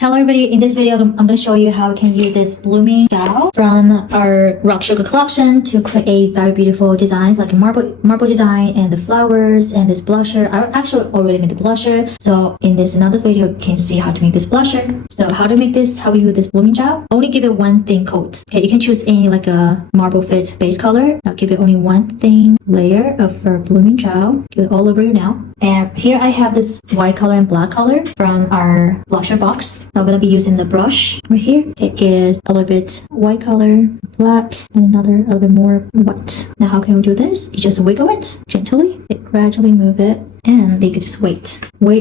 Hello everybody, in this video I'm going to show you how we can use this blooming gel from our rock sugar collection to create very beautiful designs like a marble design and the flowers and this blusher. I actually already made the blusher, so in this another video you can see how to make this blusher. So how to make this, how we use this blooming gel. Only give it one thin coat. Okay, you can choose any like a marble fit base color. Now give it only one thin layer of our blooming gel. Give it all over you now. And here I have this white color and black color from our blusher box. I'm going to be using the brush right here. Take it a little bit white color, black, and another a little bit more white. Now how can we do this? You just wiggle it gently. Gradually move it, and you can just wait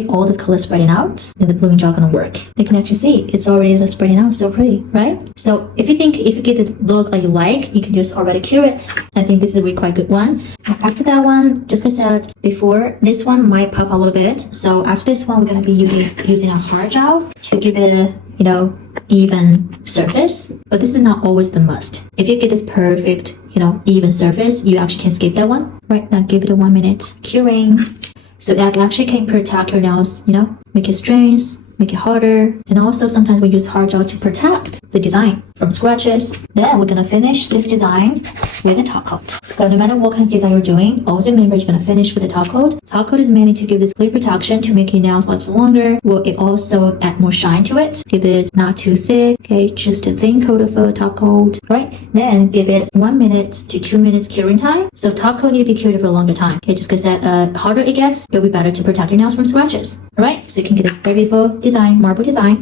all the colors spreading out, then the blooming gel gonna work. You can actually see it's already spreading out so pretty, right? So if you get the look that you like, you can just already cure it. I think this is a really quite good one. After that one, just like I said before, this one might pop a little bit. So after this one, we're gonna be using a hard gel to give it a even surface. But this is not always the must. If you get this perfect even surface, you actually can skip that one. Right now, give it a 1 minute curing. So that actually can protect your nails, make it strange, make it harder. And also sometimes we use hard gel to protect the design from scratches. Then we're gonna finish this design with a top coat. So no matter what kind of design you're doing, always remember you're gonna finish with a top coat. Top coat is mainly to give this clear protection to make your nails last longer. Will it also add more shine to it? Give it not too thick, okay, just a thin coat of a top coat, right? Then give it 1 minute to 2 minutes curing time. So top coat need to be cured for a longer time. Okay, just because that harder it gets, it'll be better to protect your nails from scratches. Alright, so you can get a very beautiful design, marble design.